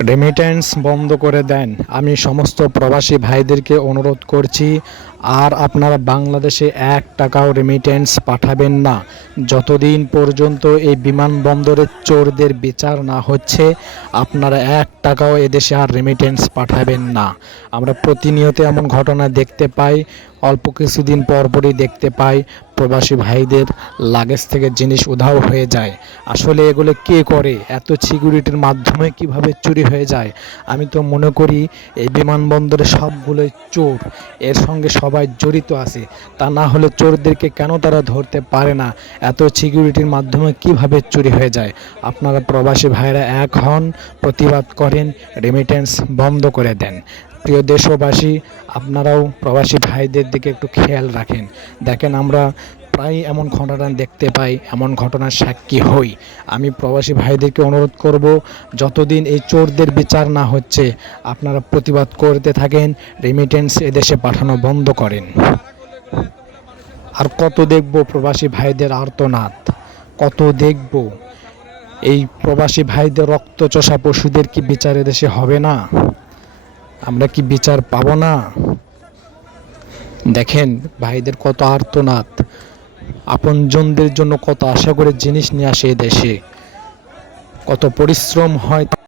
Remittance বন্ধ করে দেন। আমি সমস্ত প্রবাসী ভাইদেরকে অনুরোধ করছি, আর আপনারা বাংলাদেশে ১ টাকাও রেমিট্যান্স পাঠাবেন না যতদিন পর্যন্ত এই বিমানবন্দরের চোরদের বিচার না হচ্ছে। আপনারা ১ টাকাও এদেশে আর রেমিট্যান্স পাঠাবেন না। আমরা প্রতিনিয়ত এমন ঘটনা দেখতে পাই, অল্প কিছুদিন পরপরই দেখতে পাই প্রবাসী ভাইদের লাগেজ থেকে জিনিস উধাও হয়ে যায়। আসলে এগুলো কে করে? এত সিকিউরিটির মাধ্যমে কিভাবে চুরি হয়ে যায়? আমি তো মনে করি এই বিমানবন্দরে সবগুলোই চোর, এর সঙ্গে সবাই জড়িত আছে। তা না হলে চোরদেরকে কেন তারা ধরতে পারে না? এত সিকিউরিটির মাধ্যমে কিভাবে চুরি হয়ে যায়? আপনারা প্রবাসী ভাইরা এক হন, প্রতিবাদ করেন, রেমিট্যান্স বন্ধ করে দেন। প্রিয় দেশবাসী, আপনারাও প্রবাসী ভাইদের দিকে একটু খেয়াল রাখেন। দেখেন, আমরা প্রায় এমন ঘটনা দেখতে পাই, এমন ঘটনার সাক্ষী হই। আমি প্রবাসী ভাইদেরকে অনুরোধ করব, যতদিন এই চোরদের বিচার না হচ্ছে আপনারা প্রতিবাদ করতে থাকেন, রেমিট্যান্স এদেশে পাঠানো বন্ধ করেন। আর কত দেখব প্রবাসী ভাইদের আর্তনাদ, কত দেখব? এই প্রবাসী ভাইদের রক্তচোষা পশুদের কি বিচার এদেশে হবে না? আমরা কি বিচার পাবো না? দেখেন ভাইদের কত আর্তনাদ, আপনজনদের জন্য কত আশা করে জিনিস নিয়ে আসে দেশে, কত পরিশ্রম হয়।